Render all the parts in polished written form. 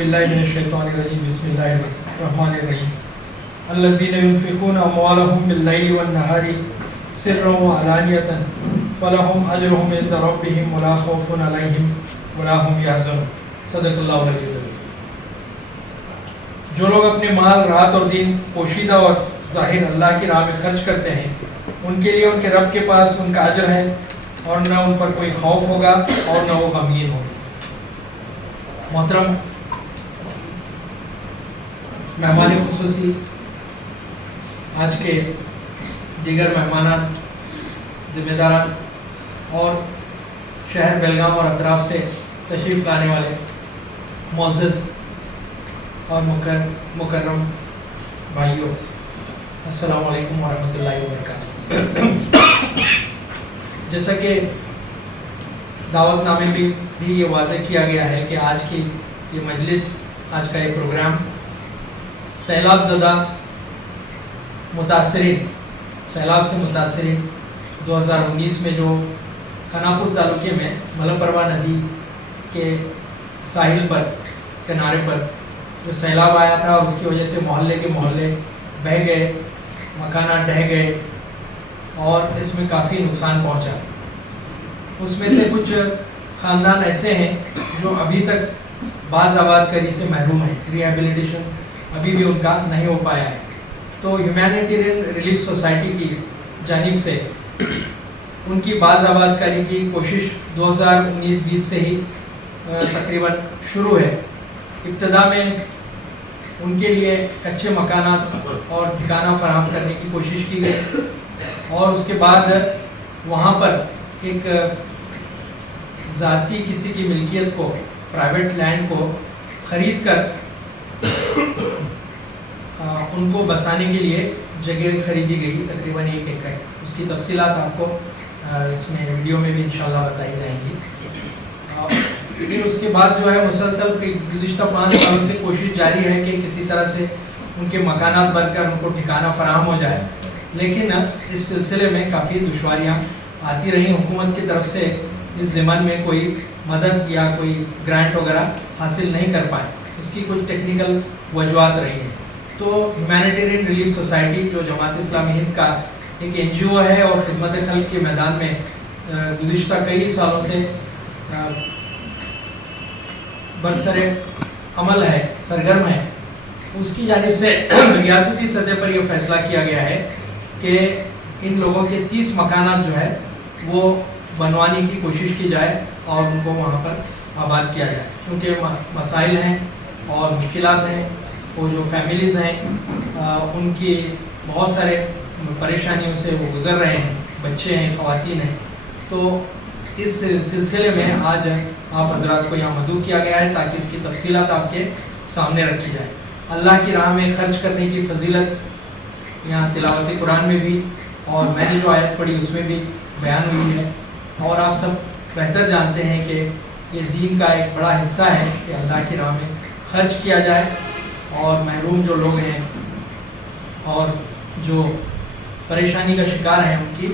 बिल्लाहि मिनश्शैतानिर्रजीम बिस्मिल्लाहिर्रहमानिर्रहीम अल्लज़ीना युनफ़िक़ूना अम्वालहुम बिल्लैलि वन्नहारि सिर्रन व अलानियतन फ़लहुम अज्रुहुम इंद रब्बिहिम वला खौफ़ुन अलैहिम वला हुम यहज़नून। सदक़ल्लाहुल अलीयुल अज़ीम। जो लोग अपने माल रात और दिन पोशीदा और ज़ाहिर अल्लाह की राह में खर्च करते हैं, उनके लिए उनके रब के पास उनका अजर है और न उन पर कोई खौफ होगा और न वो गमगीन होंगे। मोहतरम मेहमान खुसूसी, आज के दीगर मेहमान, ज़िम्मेदारान और शहर बेलगाम और अतराफ़ से तशरीफ़ लाने वाले मुअज़्ज़ज़ और मुकर्रम भाइयों, अस्सलामु अलैकुम वरहमतुल्लाहि वबरकातुहू। जैसा कि दावतनामे में भी ये वाज़ेह किया गया है कि आज की ये मजलिस, आज का ये प्रोग्राम सैलाब ज़दा मुतासरीन, सैलाब से मुतासरीन 2019 में जो खानापुर तालुके में मलप्रभा नदी के साहिल पर, किनारे पर जो सैलाब आया था और उसकी वजह से मोहल्ले के मोहल्ले बह गए, मकानात ढह गए और इसमें काफ़ी नुकसान पहुंचा। उसमें से कुछ ख़ानदान ऐसे हैं जो अभी तक बाज़ आबादकारी से महरूम हैं, रिहेबिलिटेशन अभी भी उनका नहीं हो पाया है। तो ह्यूमैनिटेरियन रिलीफ सोसाइटी की जानिब से उनकी बाज़ आबादकारी की कोशिश 2019-20 से ही तकरीबन शुरू है। इब्तदा में उनके लिए कच्चे मकानात और ठिकाना फराहम करने की कोशिश की गई और उसके बाद वहाँ पर एक ज़ाती किसी की मिल्कियत को, प्राइवेट लैंड को ख़रीद कर उनको बसाने के लिए जगह खरीदी गई, तकरीबन 1 एकड़। उसकी तफसीलात आपको इसमें वीडियो में भी इंशाल्लाह बताई जाएंगी। फिर उसके बाद जो है मुसलसल गुज़िश्ता 5 सालों से कोशिश जारी है कि किसी तरह से उनके मकानात बनकर उनको ठिकाना फराहम हो जाए, लेकिन इस सिलसिले में काफ़ी दुश्वारियाँ आती रहीं। हुकूमत की तरफ से इस ज़िमन में कोई मदद या कोई ग्रांट वगैरह हासिल नहीं कर पाए, उसकी कुछ टेक्निकल वजूहात रही हैं। तो ह्यूमैनिटेरियन रिलीफ सोसाइटी जो जमात इस्लामी हिंद का एक NGO है और खिदमत खल्क के मैदान में गुज़िश्ता कई सालों से बरसरे अमल है, सरगर्म है, उसकी जानिब से रियासती सतह पर यह फैसला किया गया है कि इन लोगों के 30 मकानात जो है वो बनवाने की कोशिश की जाए और उनको वहाँ पर आबाद किया जाए, क्योंकि मसाइल हैं और मुश्किलात हैं। वो जो फैमिलीज़ हैं उनकी बहुत सारे परेशानियों से वो गुज़र रहे हैं, बच्चे हैं, ख़वातीन हैं। तो इस सिलसिले में आज आप हज़रात को यहाँ मदऊ किया गया है ताकि उसकी तफसीलात आपके सामने रखी जाए। अल्लाह की राह में ख़र्च करने की फजीलत यहाँ तिलावत कुरान में भी और मैंने जो आयत पढ़ी उसमें भी बयान हुई है। और आप सब बेहतर जानते हैं कि ये दीन का एक बड़ा हिस्सा है कि अल्लाह की राह में ख़र्च किया जाए और महरूम जो लोग हैं और जो परेशानी का शिकार हैं उनकी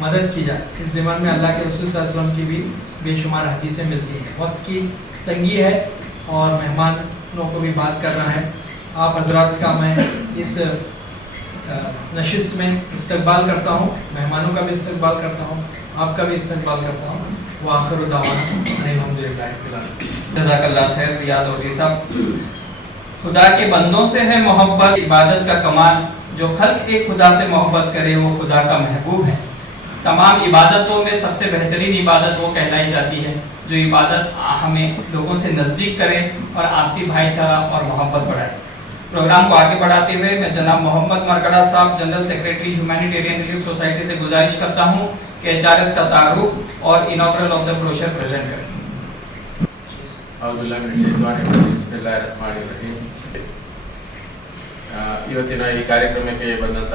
मदद की जाए। इस ज़िमन में अल्लाह के रसूल सल्लल्लाहु अलैहि वसल्लम की भी बेशुमार हदीसें मिलती हैं। वक्त की तंगी है और मेहमानों को भी बात करना है। आप हज़रात का मैं इस नशिस्त में इस्तकबाल करता हूँ, मेहमानों का भी इस्तकबाल करता हूँ, आपका भी इस्तकबाल करता हूँ। व आखिर दावाना अल्हम्दुलिल्लाह। जज़ाकल्लाह खैर रियाज़ औधी साहब। खुदा के बंदों से है मोहब्बत, इबादत का कमाल, जो खल्क एक खुदा से मोहब्बत करे वो खुदा का महबूब है। तमाम इबादतों में सबसे बेहतरीन इबादत वो कहलाई जाती है जो इबादत हमें लोगों से नज़दीक करे और आपसी भाईचारा और मोहब्बत बढ़ाए। प्रोग्राम को आगे बढ़ाते हुए मैं जनाब मोहम्मद मरकड़ा साहब, general secretary humanitarian relief society से गुजारिश करता हूँ कि HRS का तारुफ और inaugural of the brochure present करें। ಇವತ್ತಿನ ಈ ಕಾರ್ಯಕ್ರಮಕ್ಕೆ ಬಂದಂಥ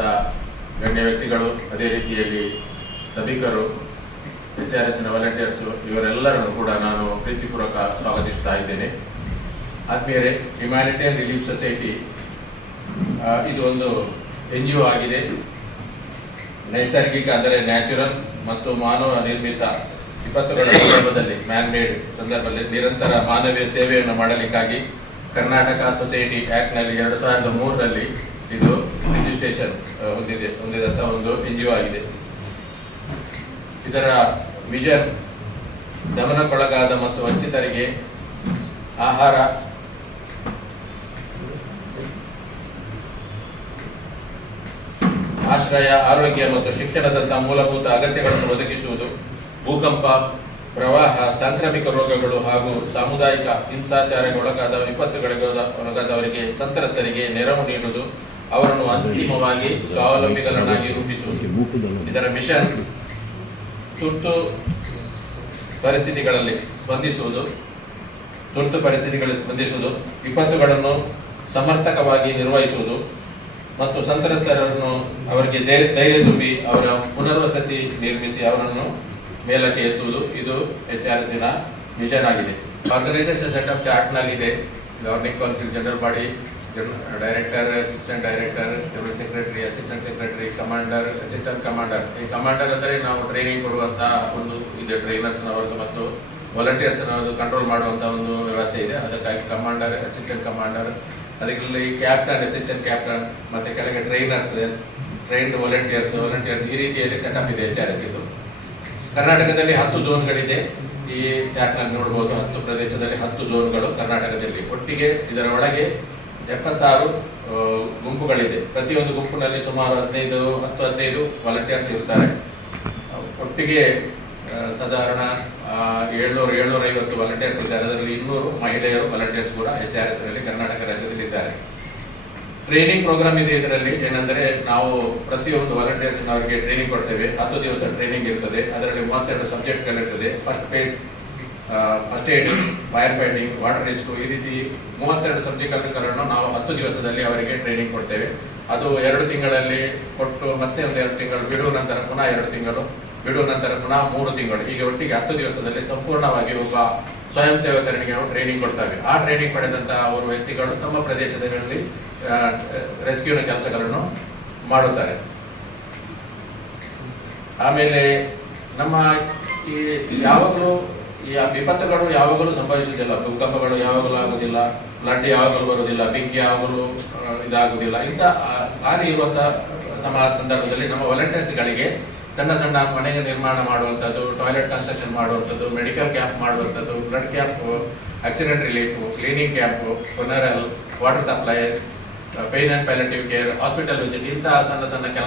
ಗಣ್ಯ ವ್ಯಕ್ತಿಗಳು, ಅದೇ ರೀತಿಯಲ್ಲಿ ಸಭಿಕರು, HRSನ ವಾಲಂಟಿಯರ್ಸು, ಇವರೆಲ್ಲರನ್ನು ಕೂಡ ನಾನು ಪ್ರೀತಿಪೂರ್ವಕ ಸ್ವಾಗತಿಸ್ತಾ ಇದ್ದೇನೆ. ಆದ್ಮೇಲೆ ಹ್ಯುಮ್ಯಾನಿಟೇರಿಯನ್ ರಿಲೀಫ್ ಸೊಸೈಟಿ ಇದು ಒಂದು NGO ಆಗಿದೆ. ನೈಸರ್ಗಿಕ ಅಂದರೆ ನ್ಯಾಚುರಲ್ ಮತ್ತು ಮಾನವ ನಿರ್ಮಿತ ವಿಪತ್ತುಗಳ ಸಂದರ್ಭದಲ್ಲಿ, ಮ್ಯಾನ್ ಮೇಡ್ ಸಂದರ್ಭದಲ್ಲಿ ನಿರಂತರ ಮಾನವೀಯ ಸೇವೆಯನ್ನು ಮಾಡಲಿಕ್ಕಾಗಿ ಕರ್ನಾಟಕ ಸೊಸೈಟಿ ಆಕ್ಟ್ನಲ್ಲಿ 2003ರಲ್ಲಿ ಇದು ರಿಜಿಸ್ಟ್ರೇಷನ್ ಹೊಂದಿದಂಥ ಒಂದು NGO ಆಗಿದೆ. ಇದರ ವಿಷನ್ ದಮನಕ್ಕೊಳಗಾದ ಮತ್ತು ವಂಚಿತರಿಗೆ ಆಹಾರ, ಆಶ್ರಯ, ಆರೋಗ್ಯ ಮತ್ತು ಶಿಕ್ಷಣದಂತಹ ಮೂಲಭೂತ ಅಗತ್ಯಗಳನ್ನು ಒದಗಿಸುವುದು, ಭೂಕಂಪ, ಪ್ರವಾಹ, ಸಾಂಕ್ರಾಮಿಕ ರೋಗಗಳು ಹಾಗೂ ಸಾಮುದಾಯಿಕ ಹಿಂಸಾಚಾರಕ್ಕೆ ಒಳಗಾದ ವಿಪತ್ತುಗಳಿಗೆ ಒಳಗಾದವರಿಗೆ ಸಂತ್ರಸ್ತರಿಗೆ ನೆರವು ನೀಡುವುದು, ಅವರನ್ನು ಅಂತಿಮವಾಗಿ ಸ್ವಾವಲಂಬಿಗಳನ್ನಾಗಿ ರೂಪಿಸುವುದು. ಇದರ ಮಿಷನ್ ತುರ್ತು ಪರಿಸ್ಥಿತಿಗಳಲ್ಲಿ ಸ್ಪಂದಿಸುವುದು, ವಿಪತ್ತುಗಳನ್ನು ಸಮರ್ಥಕವಾಗಿ ನಿರ್ವಹಿಸುವುದು ಮತ್ತು ಸಂತ್ರಸ್ತರನ್ನು ಅವರಿಗೆ ಧೈರ್ಯ ತುಂಬಿ ಅವರ ಪುನರ್ವಸತಿ ನಿರ್ಮಿಸಿ ಅವರನ್ನು ಮೇಲಕ್ಕೆ ಎತ್ತುವುದು. ಇದು HRSನ ಮಿಷನ್ ಆಗಿದೆ. ಆರ್ಗನೈಸೇಷನ್ ಸೆಟಪ್ ಚಾರ್ಟ್ನಲ್ಲಿದೆ. Governing council, general body, director, assistant director, deputy secretary, assistant secretary, commander, assistant commander. ಈ ಕಮಾಂಡರ್ ಅಂದರೆ ನಾವು ಟ್ರೈನಿಂಗ್ ಕೊಡುವಂಥ ಒಂದು ಇದೆ, ಟ್ರೈನರ್ಸ್ನವರದ್ದು ಮತ್ತು ವಾಲಂಟಿಯರ್ಸ್ನವರದ್ದು ಕಂಟ್ರೋಲ್ ಮಾಡುವಂಥ ಒಂದು ವ್ಯವಸ್ಥೆ ಇದೆ. ಅದಕ್ಕಾಗಿ ಕಮಾಂಡರ್, ಅಸಿಸ್ಟೆಂಟ್ ಕಮಾಂಡರ್, ಅದರಲ್ಲಿ ಕ್ಯಾಪ್ಟನ್, ಅಸಿಸ್ಟೆಂಟ್ ಕ್ಯಾಪ್ಟನ್, ಮತ್ತು ಕೆಳಗೆ ಟ್ರೈನರ್ಸ್, ಟ್ರೈನ್ಡ್ ವಾಲಂಟಿಯರ್ಸ್, ಈ ರೀತಿಯಲ್ಲಿ ಸೆಟಪ್ ಇದೆ HRS ಇದು. ಕರ್ನಾಟಕದಲ್ಲಿ 10 ಝೋನ್ಗಳಿದೆ. ಈ ಚಾರ್ಟ್ನಲ್ಲಿ ನೋಡ್ಬೋದು, 10 ಪ್ರದೇಶದಲ್ಲಿ 10 ಝೋನ್ಗಳು ಕರ್ನಾಟಕದಲ್ಲಿ. ಒಟ್ಟಿಗೆ ಇದರ ಒಳಗೆ 76 ಗುಂಪುಗಳಿದೆ. ಪ್ರತಿಯೊಂದು ಗುಂಪಿನಲ್ಲಿ ಸುಮಾರು 10-15 ವಾಲಂಟಿಯರ್ಸ್ ಇರ್ತಾರೆ. ಒಟ್ಟಿಗೆ ಸಾಧಾರಣ 700-750 ವಾಲಂಟಿಯರ್ಸ್ ಇದ್ದಾರೆ. ಅದರಲ್ಲಿ 200 ಮಹಿಳೆಯರು ವಾಲಂಟಿಯರ್ಸ್ ಕೂಡ HRSನಲ್ಲಿ ಕರ್ನಾಟಕ ರಾಜ್ಯದಲ್ಲಿ ಇದ್ದಾರೆ. ಟ್ರೈನಿಂಗ್ ಪ್ರೋಗ್ರಾಮ್ ಇದೆ. ಇದರಲ್ಲಿ ಏನಂದರೆ ನಾವು ಪ್ರತಿಯೊಂದು ವಾಲಂಟಿಯರ್ಸ್ನವರಿಗೆ ಟ್ರೈನಿಂಗ್ ಕೊಡ್ತೇವೆ. 10 ದಿವಸ ಟ್ರೈನಿಂಗ್ ಇರ್ತದೆ. ಅದರಲ್ಲಿ 32 ಸಬ್ಜೆಕ್ಟ್ಗಳಿರ್ತದೆ. First phase, first aid, fire fighting, water rescue, ಈ ರೀತಿ 32 ಸಬ್ಜೆಕ್ಟ್ಗಳನ್ನು ನಾವು 10 ದಿವಸದಲ್ಲಿ ಅವರಿಗೆ ಟ್ರೈನಿಂಗ್ ಕೊಡ್ತೇವೆ. ಅದು 2 ತಿಂಗಳಲ್ಲಿ ಕೊಟ್ಟು ಮತ್ತೆ ಒಂದು 2 ತಿಂಗಳು ಬಿಡುವ ನಂತರ ಪುನಃ 2 ತಿಂಗಳು ಬಿಡುವ ನಂತರ ಪುನಃ 3 ತಿಂಗಳು, ಹೀಗೆ ಒಟ್ಟಿಗೆ 10 ದಿವಸದಲ್ಲಿ ಸಂಪೂರ್ಣವಾಗಿ ಒಬ್ಬ ಸ್ವಯಂ ಸೇವಕರಿಗೆ ನಾವು ಟ್ರೈನಿಂಗ್ ಕೊಡ್ತೇವೆ. ಆ ಟ್ರೈನಿಂಗ್ ಪಡೆದಂತಹ ಅವರು ವ್ಯಕ್ತಿಗಳು ತಮ್ಮ ಪ್ರದೇಶದಲ್ಲಿ ರೆಸ್ಕ್ಯೂನ ಕೆಲಸಗಳನ್ನು ಮಾಡುತ್ತಾರೆ. ಆಮೇಲೆ ನಮ್ಮ ಈ ಯಾವಾಗಲೂ ಈ ವಿಪತ್ತುಗಳು ಯಾವಾಗಲೂ ಸಂಭವಿಸುವುದಿಲ್ಲ. ಭೂಕಂಪಗಳು ಯಾವಾಗಲೂ ಆಗುವುದಿಲ್ಲ, ಫ್ಲಡ್ ಯಾವಾಗಲೂ ಬರುವುದಿಲ್ಲ, ಬೆಂಕಿ ಯಾವಾಗಲೂ ಇದಾಗುವುದಿಲ್ಲ. ಇಂಥ ಹಾನಿ ಇರುವಂಥ ಸಂದರ್ಭದಲ್ಲಿ ನಮ್ಮ ವಾಲಂಟಿಯರ್ಸ್ಗಳಿಗೆ ಸಣ್ಣ ಸಣ್ಣ ಮನೆ ನಿರ್ಮಾಣ ಮಾಡುವಂಥದ್ದು, ಟಾಯ್ಲೆಟ್ ಕನ್ಸ್ಟ್ರಕ್ಷನ್ ಮಾಡುವಂಥದ್ದು, ಮೆಡಿಕಲ್ ಕ್ಯಾಂಪ್ ಮಾಡುವಂಥದ್ದು, blood camp, accident relief, cleaning camp, funeral, water supply, pain and palliative care, hospital visit, ಇಂತಹ ಸಣ್ಣ ಸಣ್ಣ ಕೆಲಸ